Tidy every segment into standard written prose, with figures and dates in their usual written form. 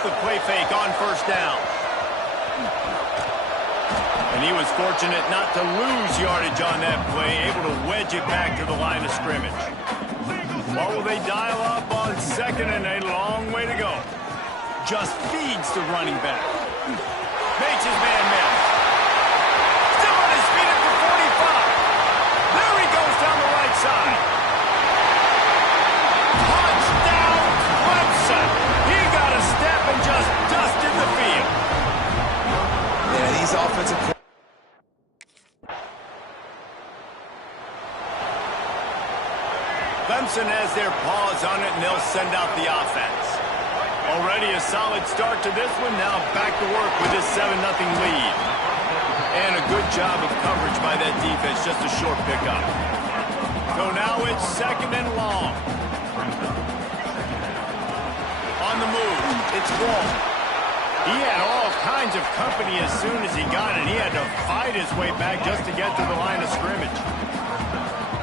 off the play fake on first down. And he was fortunate not to lose yardage on that play, able to wedge it back to the line of scrimmage. What will they dial up on second and a long way to go? Just feeds the running back. Makes his man miss. Still on his feet at the 45. There he goes down the right side. Touchdown, Clemson. He got a step and just dusted the field. Yeah, these offensive... Clemson has their paws on it, and they'll send out the offense. Already a solid start to this one. Now back to work with this 7-0 lead. And a good job of coverage by that defense. Just a short pickup. So now it's second and long. On the move, it's Wall. He had all kinds of company as soon as he got it. He had to fight his way back just to get to the line of scrimmage.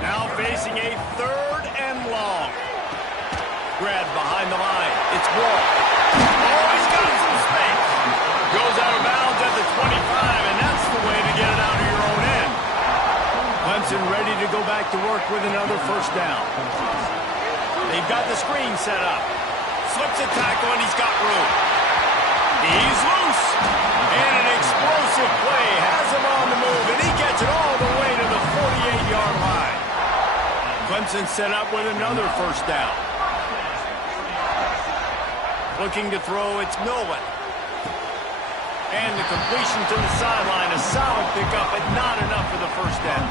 Now facing a third and long. Grab behind the line. It's Wall. Oh, he's got some space. Goes out of bounds at the 25, and that's the way to get it out of your own end. Clemson ready to go back to work with another first down. They've got the screen set up. Slips a tackle, and he's got room. He's loose. And an explosive play has him on the move, and he gets it all the way to the 48-yard line. Clemson set up with another first down. Looking to throw, it's Nolan. And the completion to the sideline, a solid pickup, but not enough for the first down.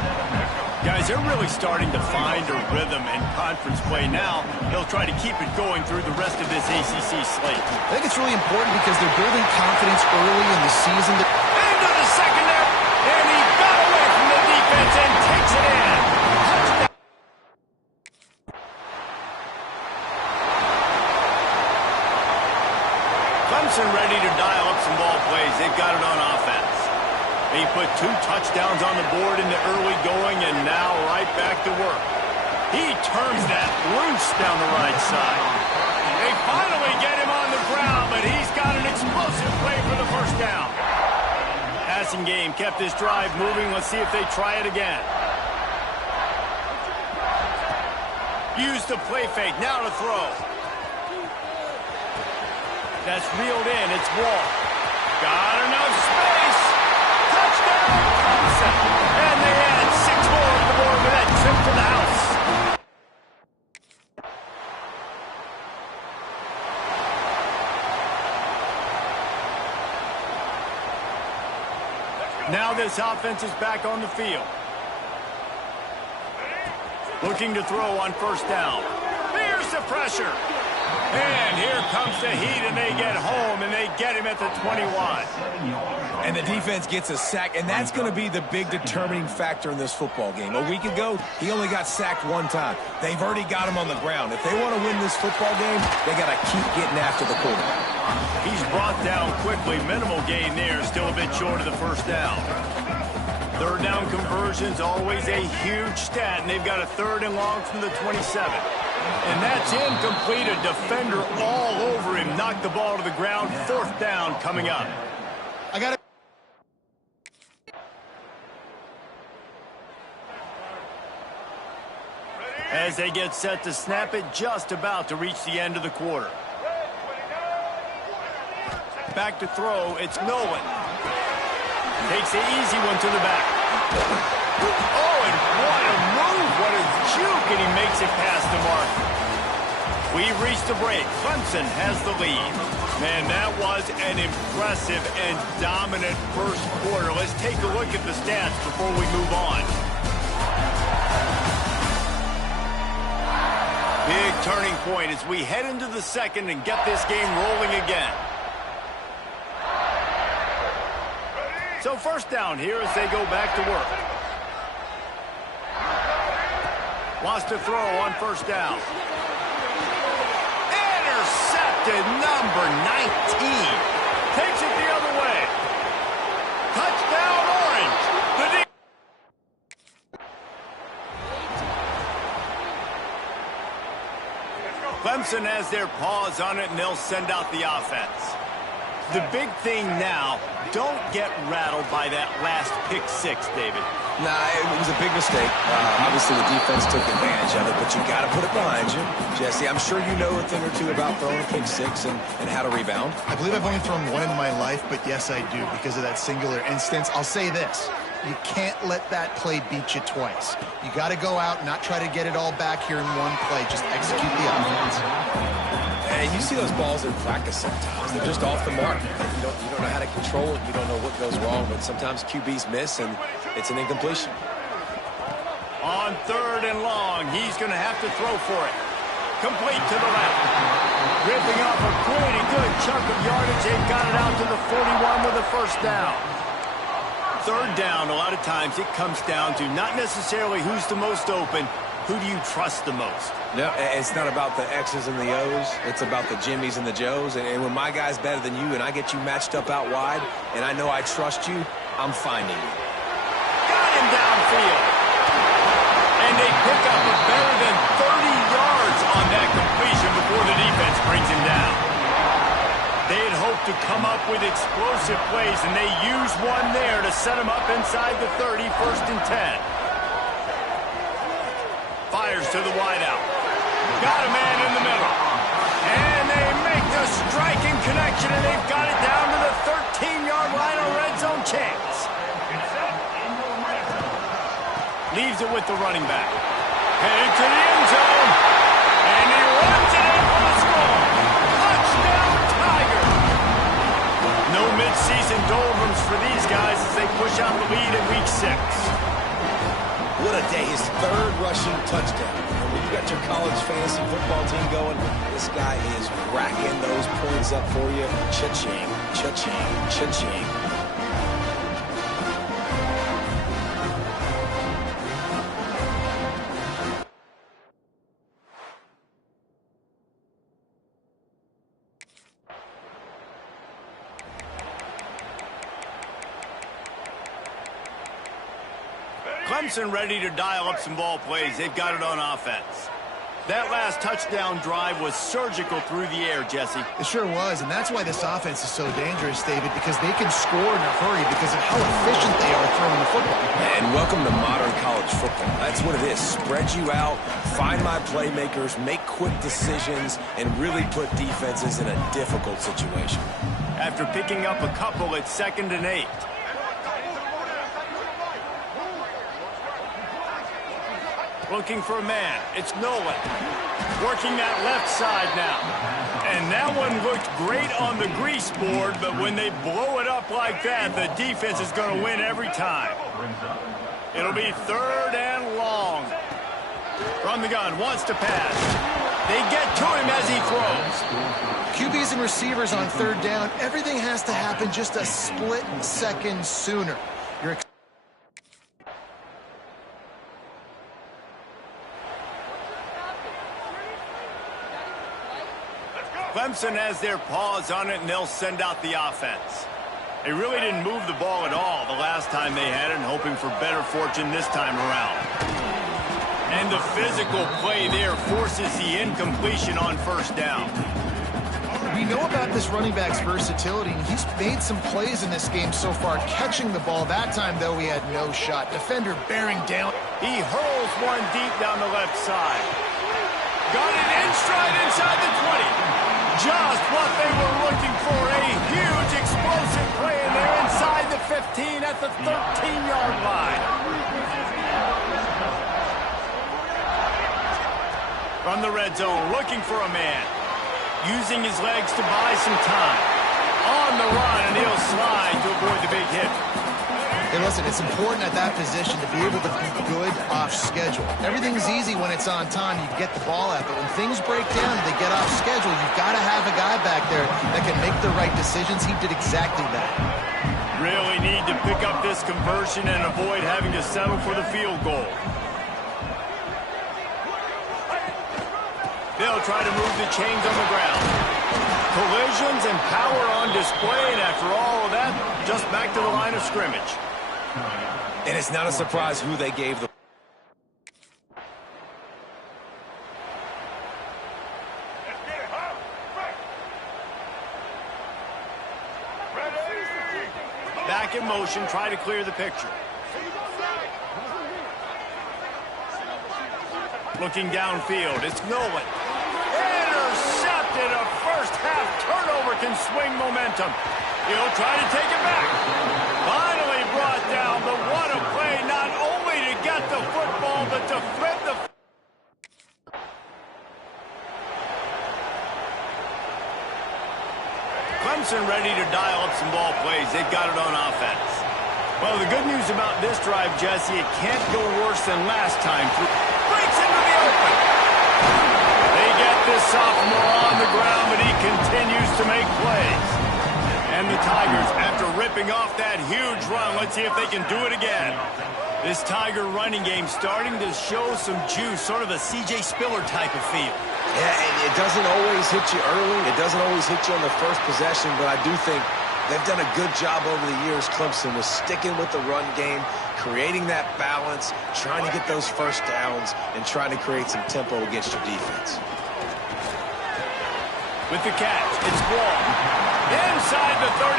Guys, they're really starting to find a rhythm in conference play now. They'll try to keep it going through the rest of this ACC slate. I think it's really important because they're building confidence early in the season. Into the secondary, and he got away from the defense and takes it in. Clemson ready to dial up some ball plays. They've got it on offense. They put 2 touchdowns on the board in the early going, and now right back to work. He turns that loose down the right side. They finally get him on the ground, but he's got an explosive play for the first down. Passing game kept this drive moving. Let's see if they try it again. Use the play fake. Now to throw. That's reeled in. It's Wall. Got enough space. Touchdown, Clemson. And they add 6 more on the board with that trip to the house. Now this offense is back on the field. Looking to throw on first down. Here's the pressure. And here comes the heat, and they get home, and they get him at the 21. And the defense gets a sack, and that's going to be the big determining factor in this football game. A week ago, he only got sacked 1 time. They've already got him on the ground. If they want to win this football game, they got to keep getting after the quarterback. He's brought down quickly. Minimal gain there, still a bit short of the first down. Third down conversions, always a huge stat, and they've got a third and long from the 27. And that's incomplete. A defender all over him. Knocked the ball to the ground. Fourth down coming up. I got it. As they get set to snap it, just about to reach the end of the quarter. Back to throw, it's Nolan. Takes the easy one to the back. Oh, and what a move, what a juke, and he makes it past the mark. We've reached the break. Clemson has the lead. Man, that was an impressive and dominant first quarter. Let's take a look at the stats before we move on. Big turning point as we head into the second and get this game rolling again. So first down here as they go back to work. Wants to throw on first down. Intercepted, number 19. Takes it the other way. Touchdown, Orange. Clemson has their paws on it, and they'll send out the offense. The big thing now, don't get rattled by that last pick six, David. Nah, it was a big mistake. Obviously, the defense took advantage of it, but you got to put it behind you. Jesse, I'm sure you know a thing or two about throwing a pick six and how to rebound. I believe I've only thrown one in my life, but yes, I do because of that singular instance. I'll say this. You can't let that play beat you twice. You got to go out, not try to get it all back here in one play. Just execute the offense. And you see those balls in practice sometimes. They're just off the mark. You don't know how to control it. You don't know what goes wrong, but sometimes QBs miss, and it's an incompletion. On 3rd and long, he's going to have to throw for it. Complete to the left. Ripping off a pretty good chunk of yardage. They've got it out to the 41 with a first down. 3rd down, a lot of times it comes down to not necessarily who's the most open, who do you trust the most? No, it's not about the X's and the O's. It's about the Jimmies and the Joes. And when my guy's better than you and I get you matched up out wide and I know I trust you, I'm finding you. Got him downfield. And they pick up a better than 30 yards on that completion before the defense brings him down. They had hoped to come up with explosive plays, and they used one there to set him up inside the 30, 1st and 10. Fires to the wideout. Got a man in the middle. And they make the striking connection, and they've got it down to the 13-yard line, a red zone chance. Leaves it with the running back. Headed to the end zone. And he runs it in for the score. Touchdown, Tiger. No midseason doldrums for these guys as they push out the lead in week 6. What a day. His 3rd rushing touchdown. And when you got your college fantasy football team going, this guy is racking those points up for you. Cha-ching, cha-ching, cha-ching. Clemson ready to dial up some ball plays. They've got it on offense. That last touchdown drive was surgical through the air, Jesse. It sure was, and that's why this offense is so dangerous, David, because they can score in a hurry because of how efficient they are throwing the football. And welcome to modern college football. That's what it is. Spread you out, find my playmakers, make quick decisions, and really put defenses in a difficult situation. After picking up a couple, it's 2nd and 8. Looking for a man. It's Nolan. Working that left side now. And that one looked great on the grease board, but when they blow it up like that, the defense is going to win every time. It'll be 3rd and long. From the gun, wants to pass. They get to him as he throws. QBs and receivers on 3rd down, everything has to happen just a split second sooner. Clemson has their paws on it, and they'll send out the offense. They really didn't move the ball at all the last time they had it, and hoping for better fortune this time around. And the physical play there forces the incompletion on 1st down. We know about this running back's versatility, and he's made some plays in this game so far, catching the ball. That time, though, he had no shot. Defender bearing down. He hurls one deep down the left side. Got it in stride inside the 20. Just what they were looking for, a huge explosive play, and they're inside the 15 at the 13-yard line. From the red zone, looking for a man. Using his legs to buy some time. On the run, and he'll slide to avoid the big hit. Hey, listen, it's important at that position to be able to be good off schedule. Everything's easy when it's on time. You get the ball out, but when things break down and they get off schedule, you've got to have a guy back there that can make the right decisions. He did exactly that. Really need to pick up this conversion and avoid having to settle for the field goal. They'll try to move the chains on the ground. Collisions and power on display, and after all of that, just back to the line of scrimmage. And it's not a surprise who they gave the back in motion, try to clear the picture. Looking downfield, it's Nolan. Intercepted. A first-half turnover can swing momentum. He'll try to take it back. Finally brought down, but what a play, not only to get the football, but to flip the... Clemson ready to dial up some ball plays. They've got it on offense. Well, the good news about this drive, Jesse, it can't go worse than last time. Breaks into the open. They get this sophomore on the ground, but he continues to make plays. And the Tigers, after ripping off that huge run, let's see if they can do it again. This Tiger running game starting to show some juice, sort of a C.J. Spiller type of feel. Yeah, and it doesn't always hit you early. It doesn't always hit you on the first possession, but I do think they've done a good job over the years, Clemson, with sticking with the run game, creating that balance, trying to get those first downs, and trying to create some tempo against your defense. With the catch, it's Wall. Inside the 35,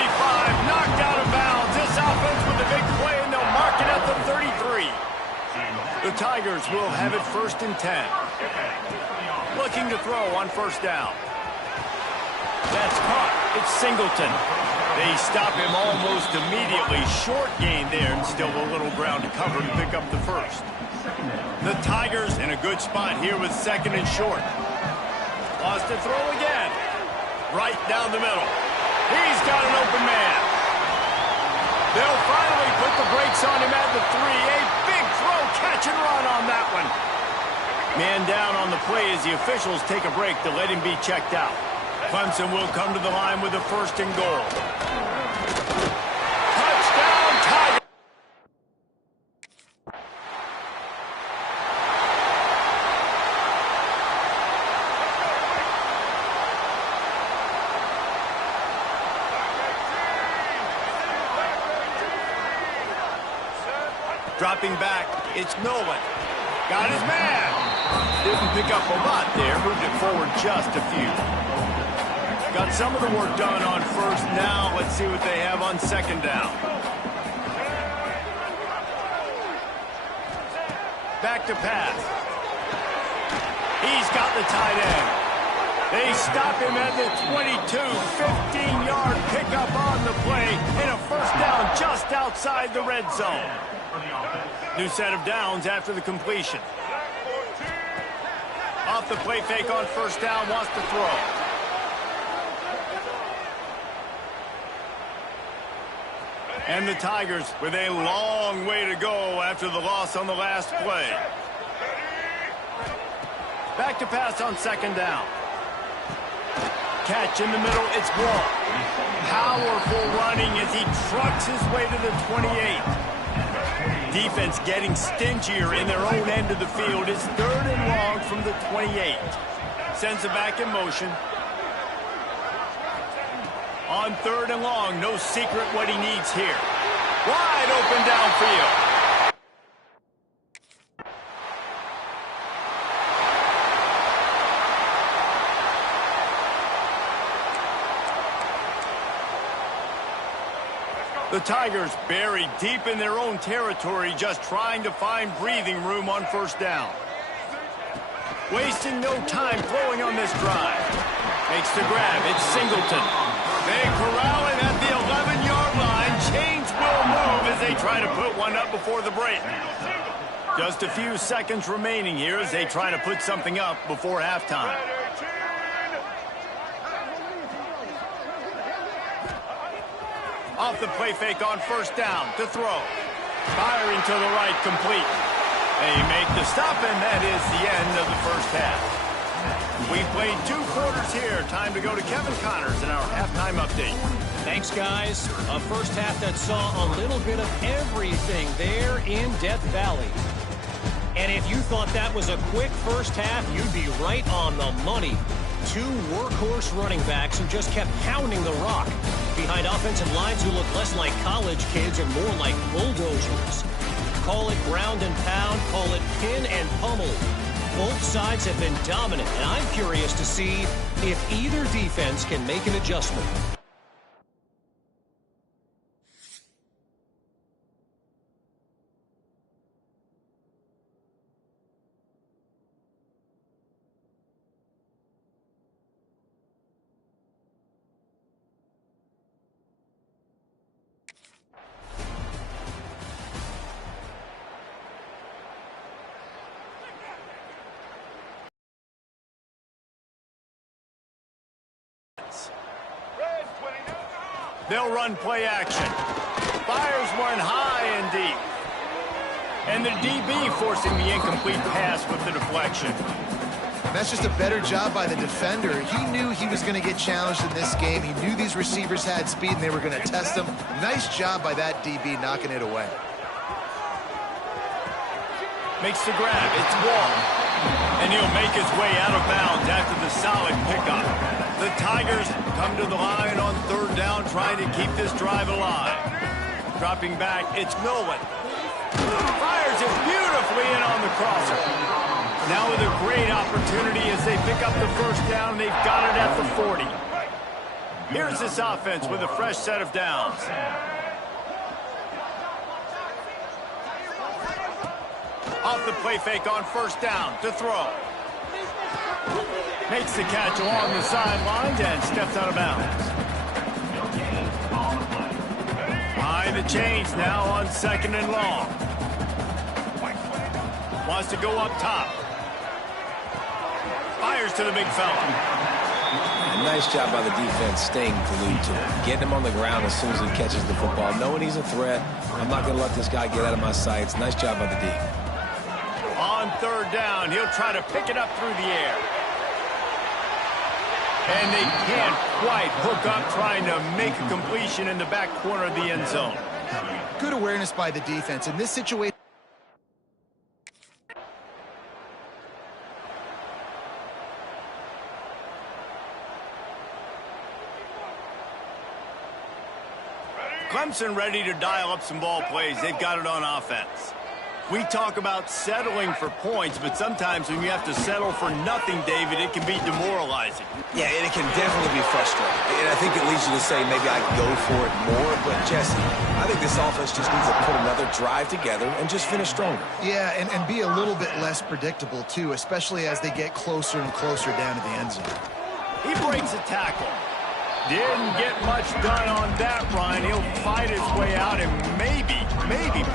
knocked out of bounds. This offense with a big play, and they'll mark it at the 33. The Tigers will have it 1st and 10. Looking to throw on first down. That's caught. It's Singleton. They stop him almost immediately. Short gain there, and still a little ground to cover to pick up the first. The Tigers in a good spot here with 2nd and short. Wants to throw again. Right down the middle. He's got an open man. They'll finally put the brakes on him at the 3. A big throw, catch and run on that one. Man down on the play as the officials take a break to let him be checked out. Clemson will come to the line with a 1st and goal. Touchdown, Tigers! Dropping back, it's Nolan. Got his man. Didn't pick up a lot there, moved it forward just a few. Got some of the work done on first. Now let's see what they have on 2nd down. Back to pass. He's got the tight end. They stop him at the 22, 15-yard pickup on the play, and a first down just outside the red zone. New set of downs after the completion. Off the play fake on first down, wants to throw. And the Tigers with a long way to go after the loss on the last play. Back to pass on 2nd down. Catch in the middle, it's Wall. Powerful running as he trucks his way to the 28. Defense getting stingier in their own end of the field. It's 3rd and long from the 28. Sends it back in motion. On 3rd and long, no secret what he needs here. Wide open downfield. The Tigers buried deep in their own territory, just trying to find breathing room on first down. Wasting no time throwing on this drive. Makes the grab. It's Singleton. They corral him at the 11-yard line. Chains will move as they try to put one up before the break. Just a few seconds remaining here as they try to put something up before halftime. Off the play fake on first down to throw. Firing to the right, complete. They make the stop, and that is the end of the first half. We've played 2 quarters here. Time to go to Kevin Connors in our halftime update. Thanks, guys. A first half that saw a little bit of everything there in Death Valley. And if you thought that was a quick first half, you'd be right on the money. 2 workhorse running backs who just kept pounding the rock behind offensive lines who look less like college kids and more like bulldozers. Call it ground and pound, call it pin and pummel. Both sides have been dominant, and I'm curious to see if either defense can make an adjustment. They'll run play action. Fires one high and deep. And the DB forcing the incomplete pass with the deflection. That's just a better job by the defender. He knew he was going to get challenged in this game. He knew these receivers had speed and they were going to test him. Nice job by that DB knocking it away. Makes the grab. It's Wall. And he'll make his way out of bounds after the solid pickup. The Tigers come to the line on third down, trying to keep this drive alive. Dropping back, it's Nolan. Fires it beautifully in on the crosser. Now with a great opportunity as they pick up the first down. They've got it at the 40. Here's this offense with a fresh set of downs. Off the play fake on first down to throw. Makes the catch along the sidelines and steps out of bounds. Behind the chains now on second and long. Wants to go up top. Fires to the big fella. A nice job by the defense staying glued to him. Getting him on the ground as soon as he catches the football. Knowing he's a threat. I'm not going to let this guy get out of my sights. Nice job by the D. On third down, he'll try to pick it up through the air. And they can't quite hook up trying to make a completion in the back corner of the end zone. Good awareness by the defense. In this situation, Clemson ready to dial up some ball plays. They've got it on offense. We talk about settling for points, but sometimes when you have to settle for nothing, David, it can be demoralizing. Yeah, and it can definitely be frustrating. And I think it leads you to say maybe I go for it more. But, Jesse, I think this offense just needs to put another drive together and just finish stronger. yeah, and be a little bit less predictable, too, especially as they get closer and closer down to the end zone. He breaks a tackle. Didn't get much done on that run. He'll fight his way out and maybe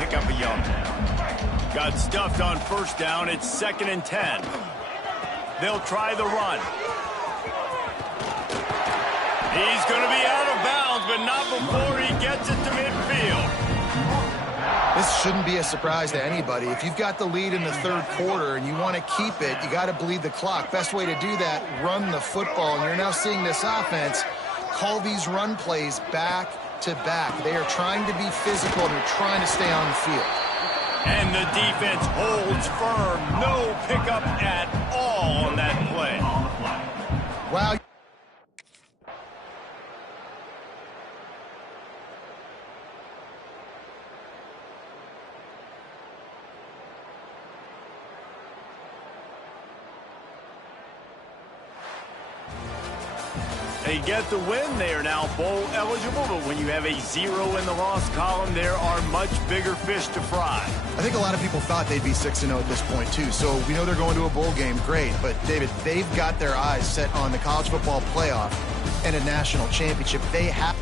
pick up a yard. Got stuffed on first down. It's 2nd and 10. They'll try the run. He's going to be out of bounds, but not before he gets it to midfield. This shouldn't be a surprise to anybody. If you've got the lead in the third quarter and you want to keep it, you got to bleed the clock. Best way to do that, run the football. And you're now seeing this offense call these run plays back to back. They are trying to be physical and they're trying to stay on the field. And the defense holds firm. No pickup at all on that play. Wow. They get the win. They are now bowl eligible, but when you have a 0 in the loss column, there are much bigger fish to fry. I think a lot of people thought they'd be 6-0 at this point, too. So we know they're going to a bowl game. Great. But, David, they've got their eyes set on the college football playoff and a national championship. They have.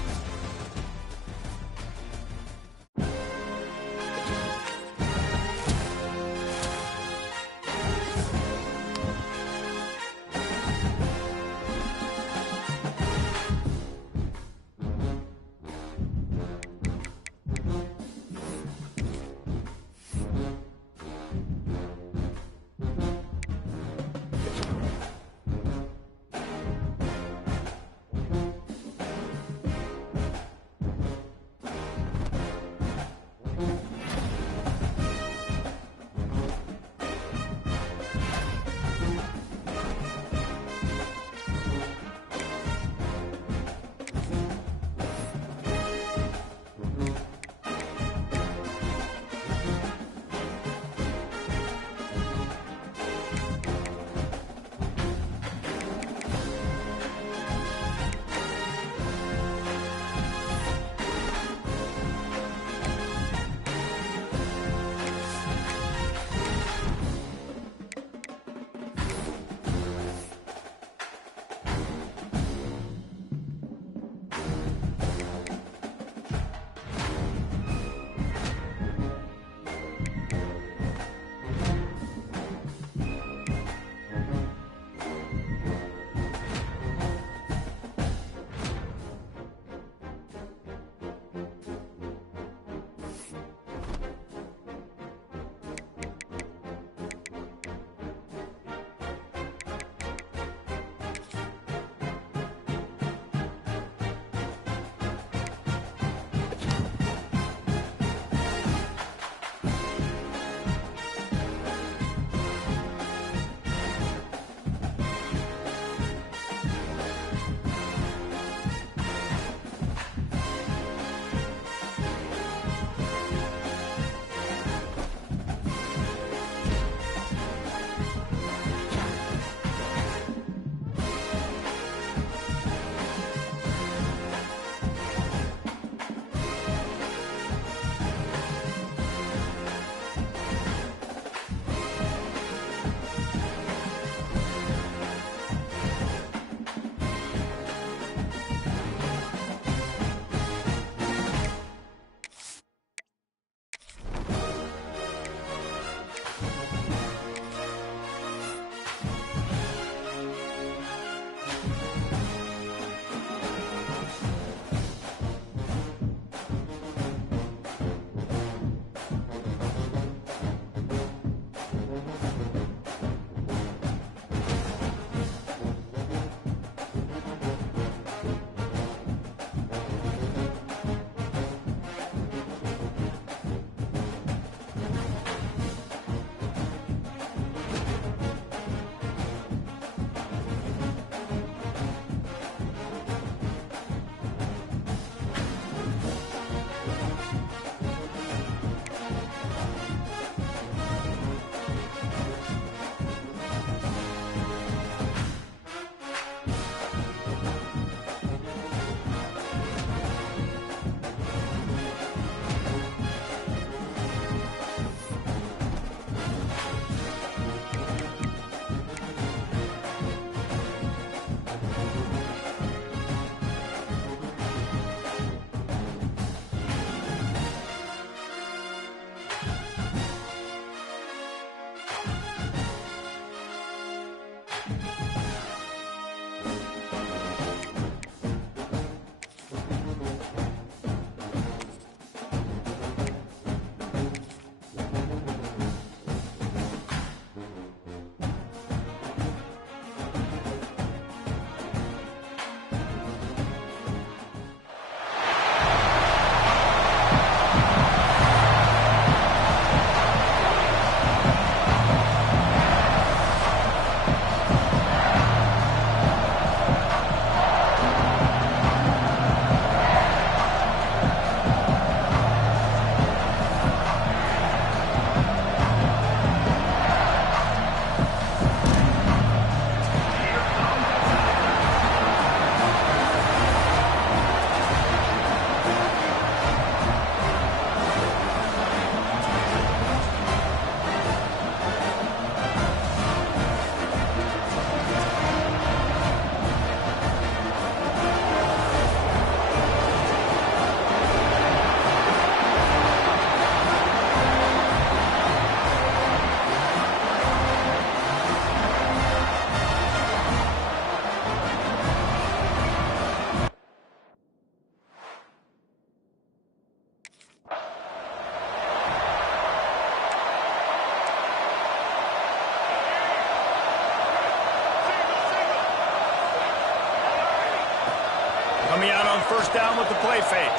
Coming out on first down with the play fake.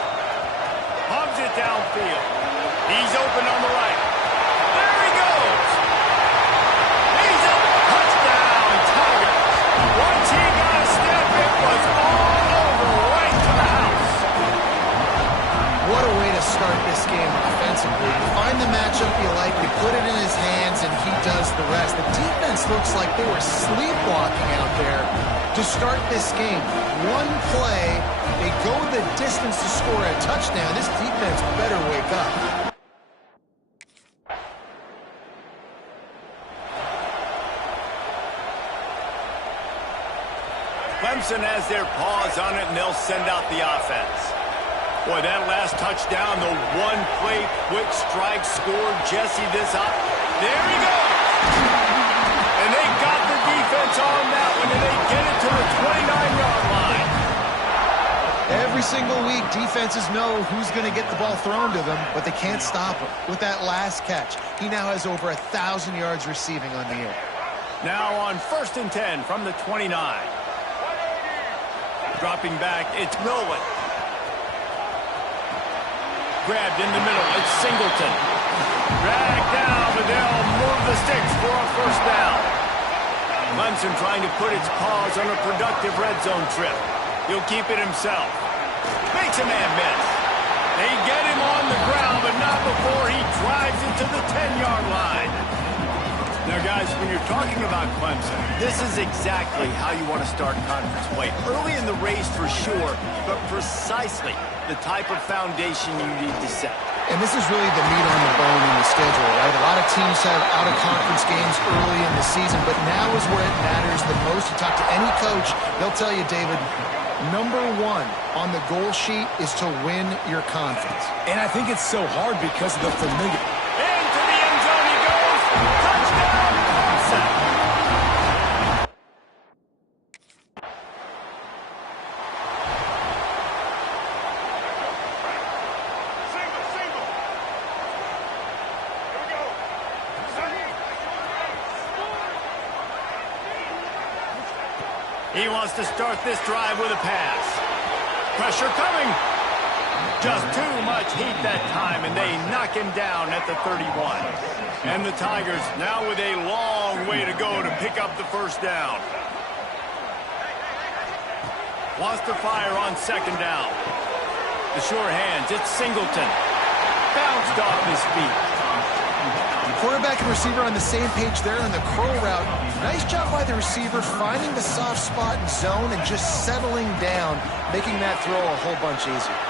Pumps it downfield. He's open on the right. There he goes. He's up. Touchdown, Tigers. Once he got a step, it was all over right to the house. What a way to start this game offensively. You find the matchup you like, you put it in his hands, and he does the rest. The defense looks like they were sleepwalking out there to start this game. One play, they go the distance to score a touchdown. This defense better wake up. Clemson has their paws on it, and they'll send out the offense. Boy, that last touchdown, the one-play quick strike scored Jesse this up. There he goes! And they got the defense on that one, and they get it to the 29-yard line. Every single week, defenses know who's going to get the ball thrown to them, but they can't stop him. With that last catch, he now has over 1,000 yards receiving on the year. Now on 1st and 10 from the 29. Dropping back, it's Nolan. Grabbed in the middle, it's Singleton. Dragged down, but they'll move the sticks for a first down. Clemson trying to put its paws on a productive red zone trip. He'll keep it himself. Makes a man miss. They get him on the ground, but not before he drives it to the 10-yard line. Now, guys, when you're talking about Clemson, this is exactly how you want to start conference play. Early in the race for sure, but precisely the type of foundation you need to set. And this is really the meat on the bone in the schedule, right? A lot of teams have out-of-conference games early in the season, but now is where it matters the most. You talk to any coach, they'll tell you, David, number one on the goal sheet is to win your conference. And I think it's so hard because of the familiar. Into the end zone he goes. Touchdown, Clemson. He wants to start this drive with a pass. Pressure coming. Just too much heat that time, and they knock him down at the 31. And the Tigers now with a long way to go to pick up the first down. Wants to fire on second down. The sure hands, it's Singleton. Bounced off his feet. Quarterback and receiver on the same page there on the curl route. Nice job by the receiver finding the soft spot in zone and just settling down, making that throw a whole bunch easier.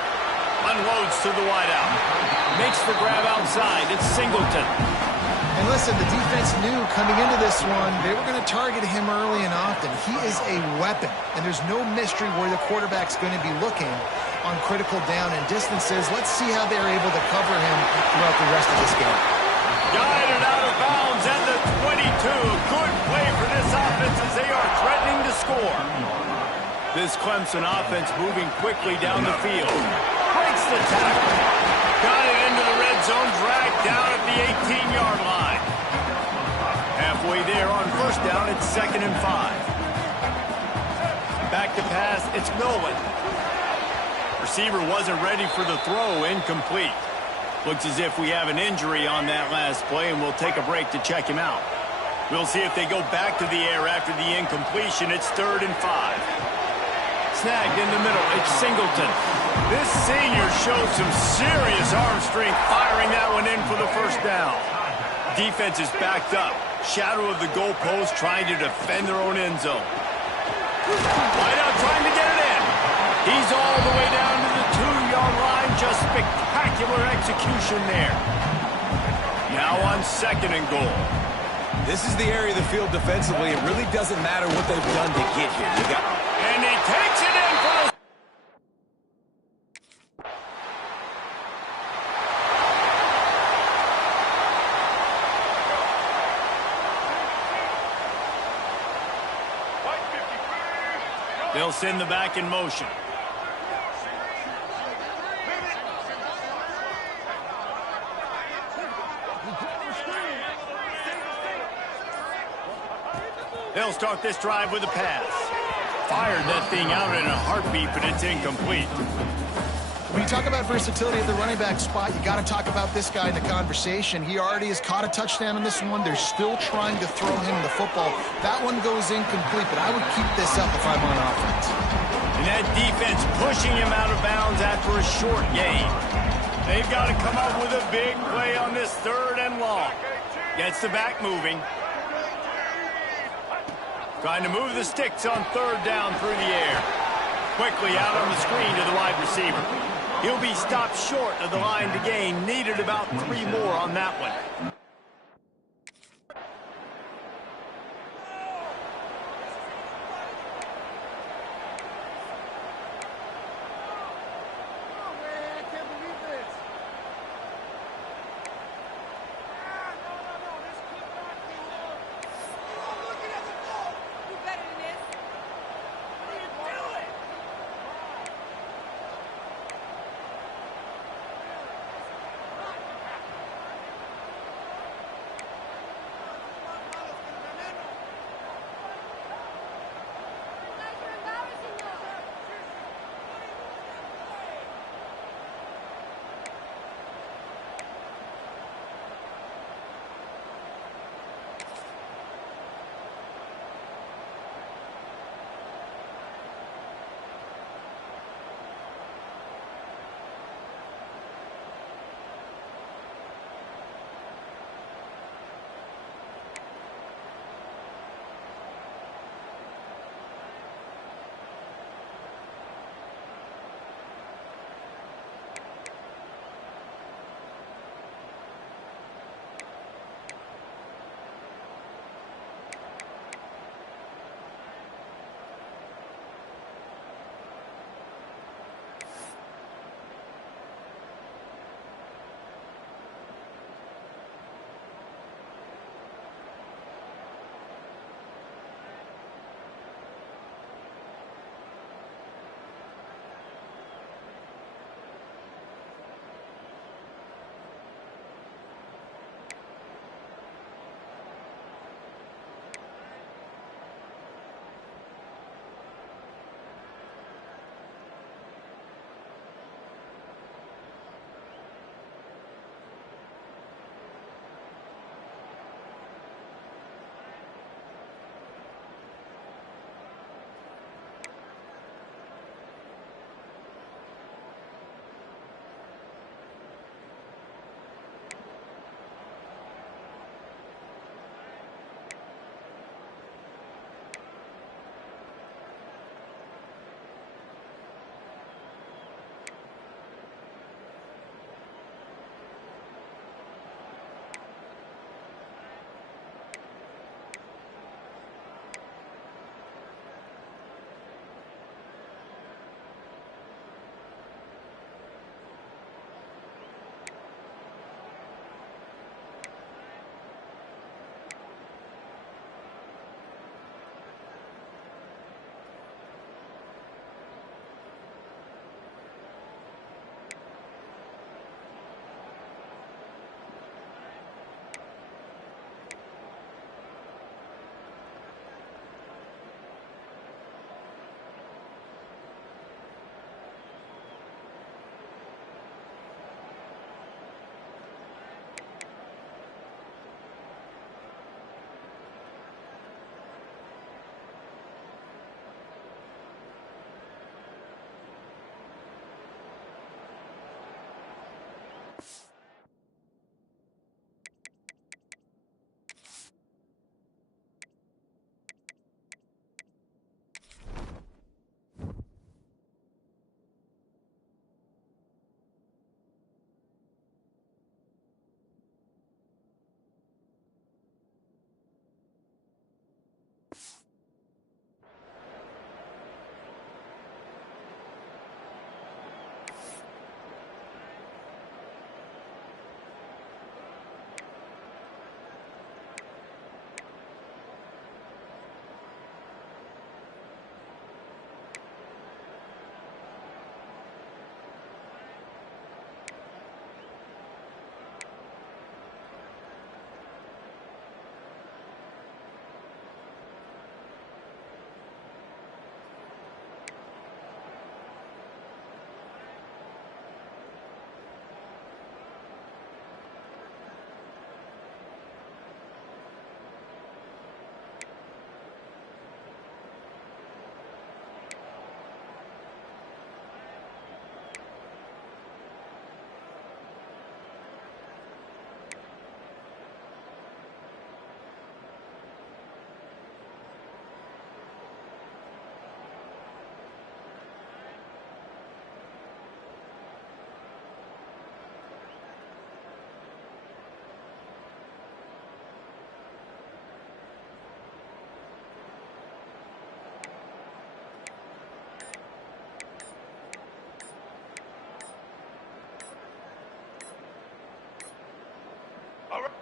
Unloads to the wideout. Makes the grab outside. It's Singleton. And listen, the defense knew coming into this one, they were going to target him early and often. He is a weapon, and there's no mystery where the quarterback's going to be looking on critical down and distances. Let's see how they're able to cover him throughout the rest of this game. Guided out of bounds at the 22. Good play for this offense as they are threatening to score. This Clemson offense moving quickly down the field. Breaks the tackle. Got it into the red zone, dragged down at the 18-yard line. Halfway there on first down, it's 2nd and 5. Back to pass, it's Nolan. Receiver wasn't ready for the throw, incomplete. Looks as if we have an injury on that last play, and we'll take a break to check him out. We'll see if they go back to the air after the incompletion. It's 3rd and 5. Snagged in the middle. It's Singleton. This senior showed some serious arm strength firing that one in for the first down. Defense is backed up. Shadow of the goalpost trying to defend their own end zone. Wideout trying to get it in. He's all the way down to the 2-yard line. Just spectacular execution there. Now on 2nd and goal. This is the area of the field defensively. It really doesn't matter what they've done to get here. And he takes it in for the... They'll send the back in motion. They'll start this drive with a pass. fired that thing out in a heartbeat, but it's incomplete. When you talk about versatility at the running back spot, you got to talk about this guy in the conversation. He already has caught a touchdown in this one. They're still trying to throw him the football. That one goes incomplete, but I would keep this up if I'm on offense. And that defense pushing him out of bounds after a short gain. They've got to come up with a big play on this 3rd and long. Gets the back moving. Trying to move the sticks on 3rd down through the air. Quickly out on the screen to the wide receiver. He'll be stopped short of the line to gain. Needed about 3 more on that one.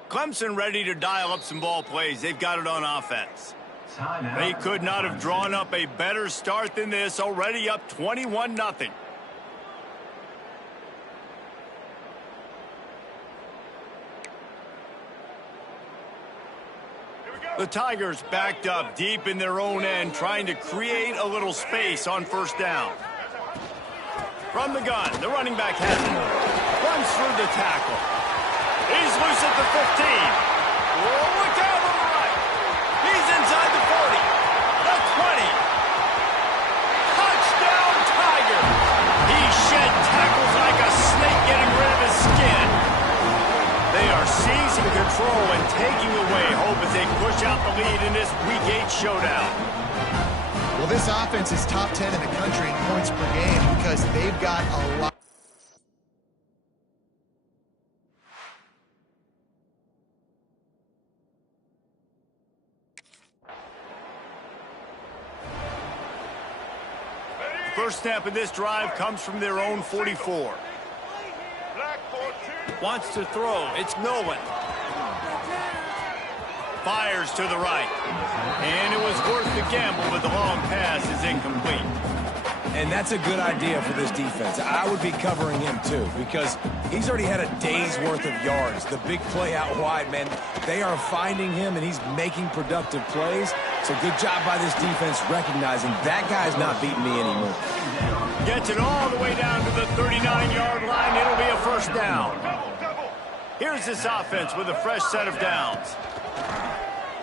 Clemson ready to dial up some ball plays. They've got it on offense. They could not have drawn up a better start than this, already up 21-0. The Tigers backed up deep in their own end, trying to create a little space on first down. From the gun, the running back has it. Runs through the tackle. He's loose at the 15. Oh, look out on the right. He's inside the 40. The 20. Touchdown, Tiger. He shed tackles like a snake getting rid of his skin. They are seizing control and taking away hope as they push out the lead in this Week 8 showdown. Well, this offense is top 10 in the country in points per game because they've got a lot. First snap of this drive comes from their own 44. Wants to throw. It's Nolan. Fires to the right. And it was worth the gamble, but the long pass is incomplete. And that's a good idea for this defense. I would be covering him, too, because he's already had a day's worth of yards. The big play out wide, man, they are finding him, and he's making productive plays. So good job by this defense recognizing that guy's not beating me anymore. Gets it all the way down to the 39-yard line. It'll be a first down. Here's this offense with a fresh set of downs.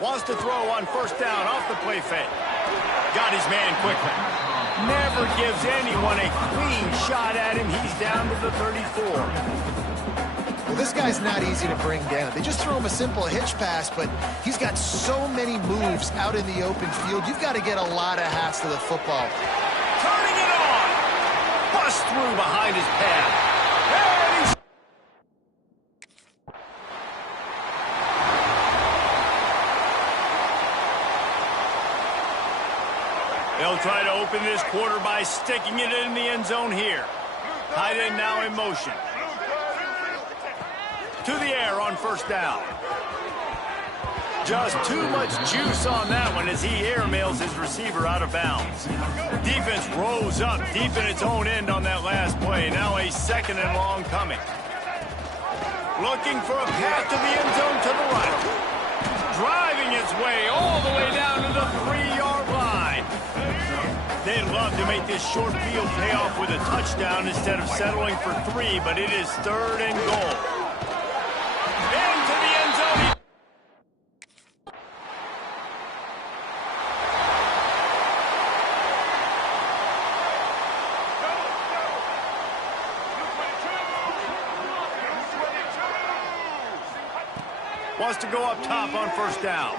Wants to throw on first down off the play fake. Got his man quickly. Never gives anyone a clean shot at him. He's down to the 34. Well, this guy's not easy to bring down. They just throw him a simple hitch pass, but he's got so many moves out in the open field. You've got to get a lot of hats to the football. Turning it on. Bust through behind his pad. And he's... They'll try to open this quarter by sticking it in the end zone here. Tight end now in motion. To the air on first down. Just too much juice on that one as he airmails his receiver out of bounds. Defense rose up deep in its own end on that last play. Now a second and long coming. Looking for a path to the end zone to the right. Driving his way all the way down to the 3-yard line. They'd love to make this short field pay off with a touchdown instead of settling for 3, but it is third and goal. Into the end zone. Wants to go up top on first down.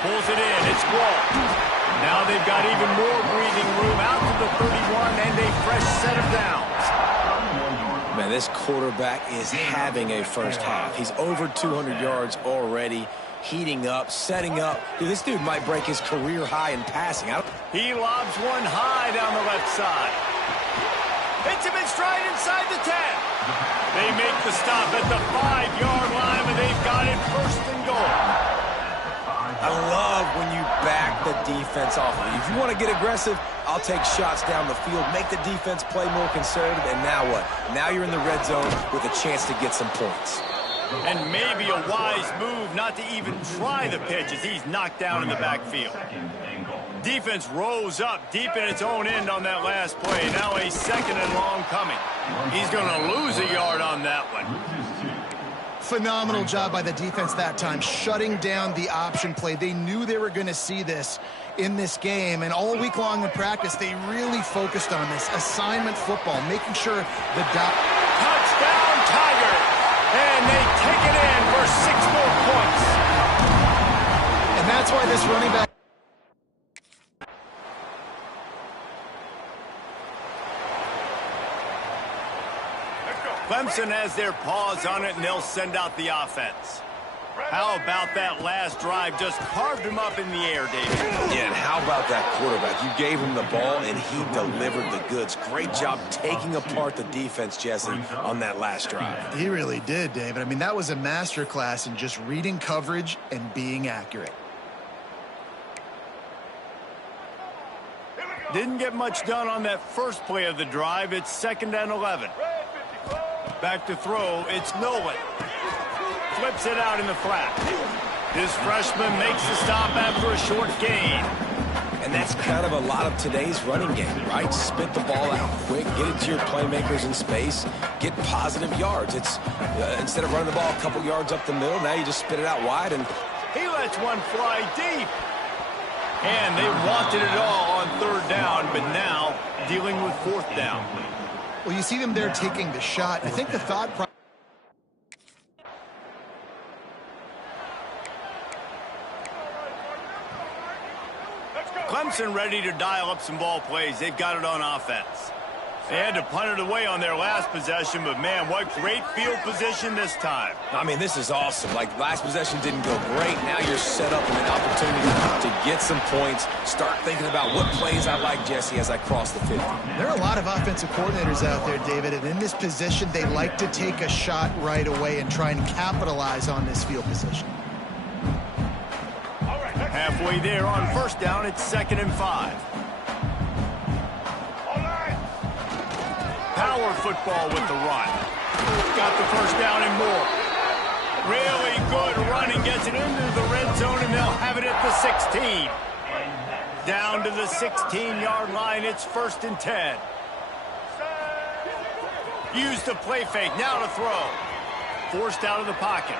Pulls it in. It's Wall. Now they've got even more breathing room out to the 31 and a fresh set of downs. Man, this quarterback is having a first half. He's over 200 yards already, heating up, setting up. Dude, this dude might break his career high in passing. He lobs one high down the left side. Hits him in stride inside the 10. They make the stop at the 5-yard line, but they've got it first and goal. I love when you back the defense off of you. If you want to get aggressive, I'll take shots down the field, make the defense play more conservative, and now what? Now you're in the red zone with a chance to get some points. And maybe a wise move not to even try the pitch as he's knocked down in the backfield. Defense rose up deep in its own end on that last play. Now a second and long coming. He's going to lose a yard on that one. Phenomenal job by the defense that time, shutting down the option play. They knew they were going to see this in this game, and all week long in practice, they really focused on this assignment football, making sure the touchdown Tiger, and they take it in for 6 more points. And that's why this running back. Clemson has their paws on it, and they'll send out the offense. How about that last drive? Just carved him up in the air, David. Yeah, and how about that quarterback? You gave him the ball, and he delivered the goods. Great job taking apart the defense, Jesse, on that last drive. He really did, David. I mean, that was a masterclass in just reading coverage and being accurate. Didn't get much done on that first play of the drive. It's 2nd and 11. Back to throw. It's Nolan. Flips it out in the flat. This freshman makes the stop after a short gain. And that's kind of a lot of today's running game, right? Spit the ball out quick, get it to your playmakers in space, get positive yards. It's instead of running the ball a couple yards up the middle, now you just spit it out wide. And he lets one fly deep. And they wanted it all on 3rd down, but now dealing with 4th down. Well, you see them there taking the shot. I think the thought process. Clemson ready to dial up some ball plays. They've got it on offense. They had to punt it away on their last possession, but man, what great field position this time. I mean, this is awesome. Like, last possession didn't go great. Now you're set up with an opportunity to get some points. Start thinking about what plays I like, Jesse, as I cross the 50. There are a lot of offensive coordinators out there, David, and in this position, they like to take a shot right away and try and capitalize on this field position. Halfway there on 1st down, it's 2nd and 5. Power football with the run. Got the 1st down and more. Really good running, gets it into the red zone, and they'll have it at the 16. Down to the 16-yard line, it's 1st and 10. Use the play fake, now to throw. Forced out of the pocket.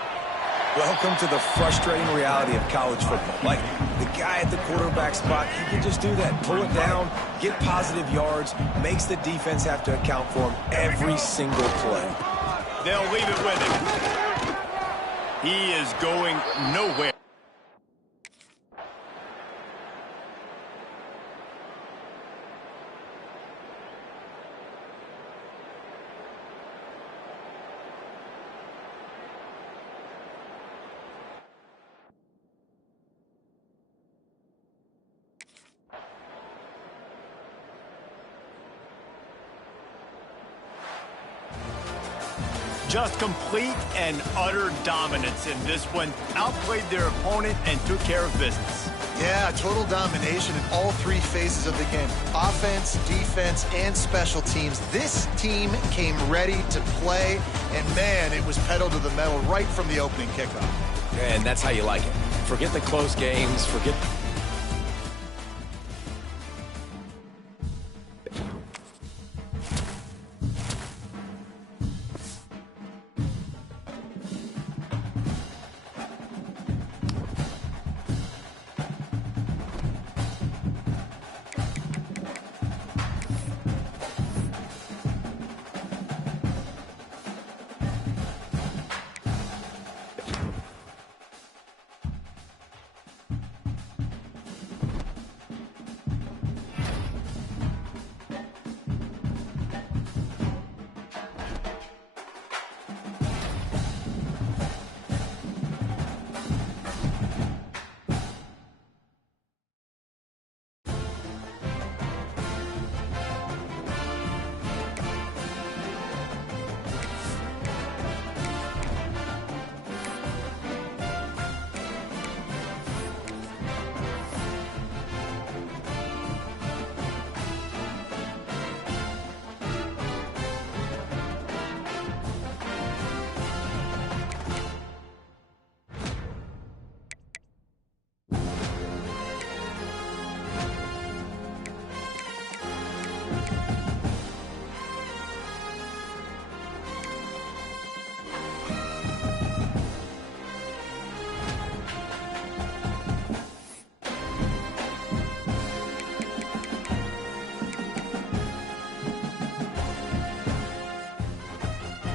Welcome to the frustrating reality of college football. Like, the guy at the quarterback spot, he can just do that. Pull it down, get positive yards, makes the defense have to account for him every single play. They'll leave it with him. He is going nowhere. Just complete and utter dominance in this one. Outplayed their opponent and took care of business. Yeah, total domination in all 3 phases of the game. Offense, defense, and special teams. This team came ready to play, and man, it was pedal to the metal right from the opening kickoff. And that's how you like it. Forget the close games, forget